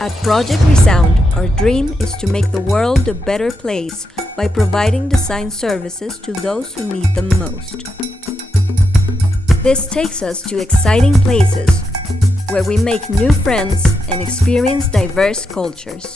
At Project Resound, our dream is to make the world a better place by providing design services to those who need them most. This takes us to exciting places where we make new friends and experience diverse cultures.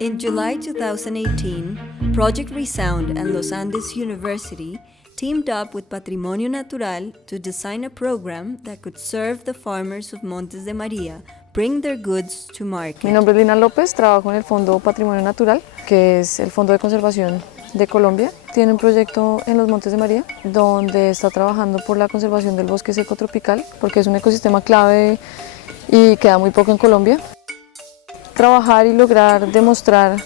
In July 2018, Project Resound and Los Andes University teamed up with Patrimonio Natural to design a program that could serve the farmers of Montes de María bring their goods to market. Mi nombre es Lina López, trabajo en el Fondo Patrimonio Natural, que es el Fondo de Conservación de Colombia. Tiene un proyecto en los Montes de María donde está trabajando por la conservación del bosque seco tropical, porque es un ecosistema clave y queda muy poco en Colombia. Trabajar y lograr demostrar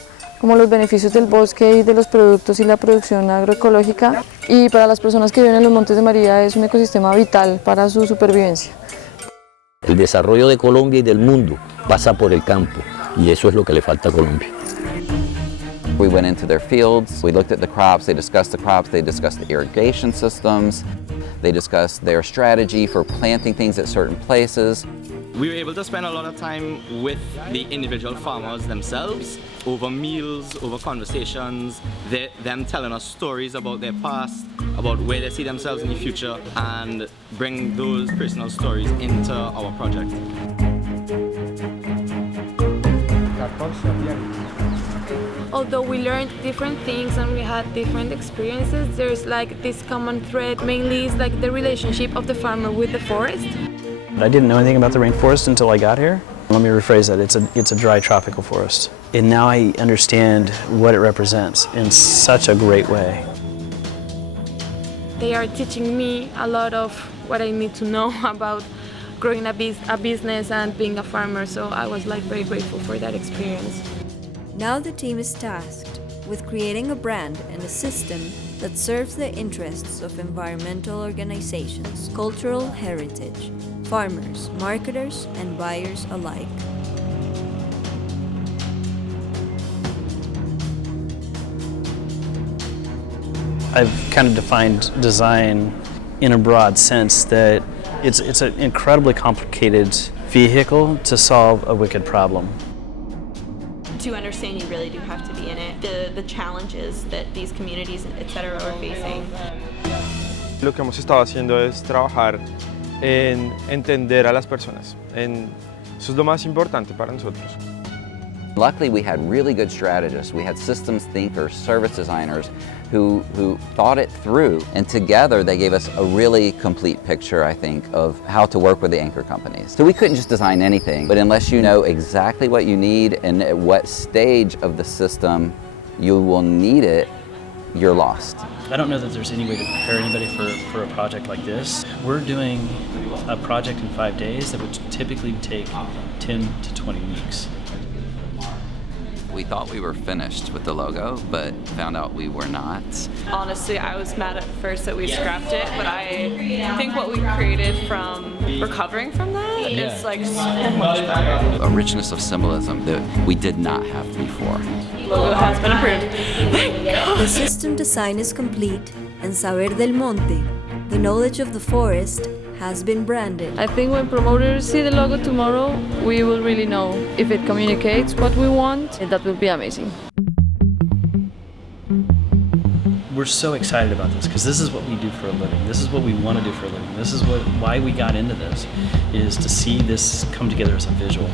como los beneficios del bosque y de los productos y la producción agroecológica, y para las personas que viven en los Montes de María es un ecosistema vital para su supervivencia. El desarrollo de Colombia y del mundo pasa por el campo, y eso es lo que le falta a Colombia. We went into their fields, we looked at the crops, they discussed the irrigation systems, they discussed their strategy for planting things at certain places. We were able to spend a lot of time with the individual farmers themselves, over meals, over conversations, them telling us stories about their past, about where they see themselves in the future, and bring those personal stories into our project. Although we learned different things and we had different experiences, there's like this common thread. Mainly is like the relationship of the farmer with the forest. I didn't know anything about the rainforest until I got here. Let me rephrase that, it's a dry tropical forest. And now I understand what it represents in such a great way. They are teaching me a lot of what I need to know about growing a business and being a farmer, so I was like very grateful for that experience. Now the team is tasked with creating a brand and a system that serves the interests of environmental organizations, cultural heritage, farmers, marketers, and buyers alike. I've kind of defined design in a broad sense that it's an incredibly complicated vehicle to solve a wicked problem. To understand, you really do have to be in it. The challenges that these communities, etc., are facing. Lo que hemos estado haciendo es trabajar en entender a las personas. Eso es lo más importante para nosotros. Luckily, we had really good strategists. We had systems thinkers, service designers who thought it through, and together they gave us a really complete picture, I think, of how to work with the anchor companies. So we couldn't just design anything, but unless you know exactly what you need and at what stage of the system you will need it, you're lost. I don't know that there's any way to prepare anybody for a project like this. We're doing a project in 5 days that would typically take 10 to 20 weeks. We thought we were finished with the logo, but found out we were not. Honestly, I was mad at first that we scrapped it, but I think what we created from recovering from that is like so much better. A richness of symbolism that we did not have before. Logo has been approved. The system design is complete, and Saber del Monte, the knowledge of the forest, has been branded. I think when promoters see the logo tomorrow, we will really know if it communicates what we want, and that will be amazing. We're so excited about this because this is what we do for a living. This is what we want to do for a living. This is why we got into this, is to see this come together as a visual.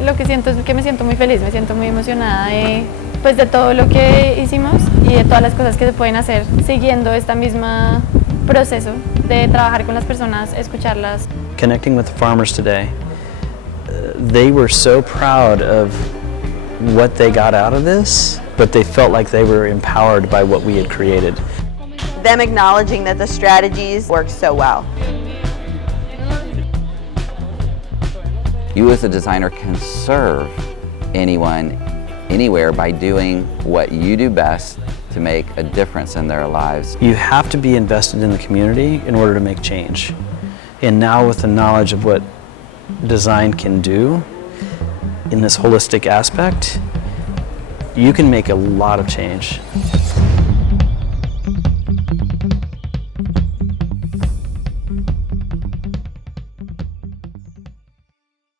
Lo que siento es que me siento muy feliz, me siento muy emocionada de todo lo que hicimos y de todas las cosas que se pueden hacer siguiendo este mismo proceso de trabajar con las personas, escucharlas. Connecting with the farmers today, they were so proud of what they got out of this, but they felt like they were empowered by what we had created. Them acknowledging that the strategies work so well. You as a designer can serve anyone, anywhere by doing what you do best to make a difference in their lives. You have to be invested in the community in order to make change. And now with the knowledge of what design can do in this holistic aspect, you can make a lot of change.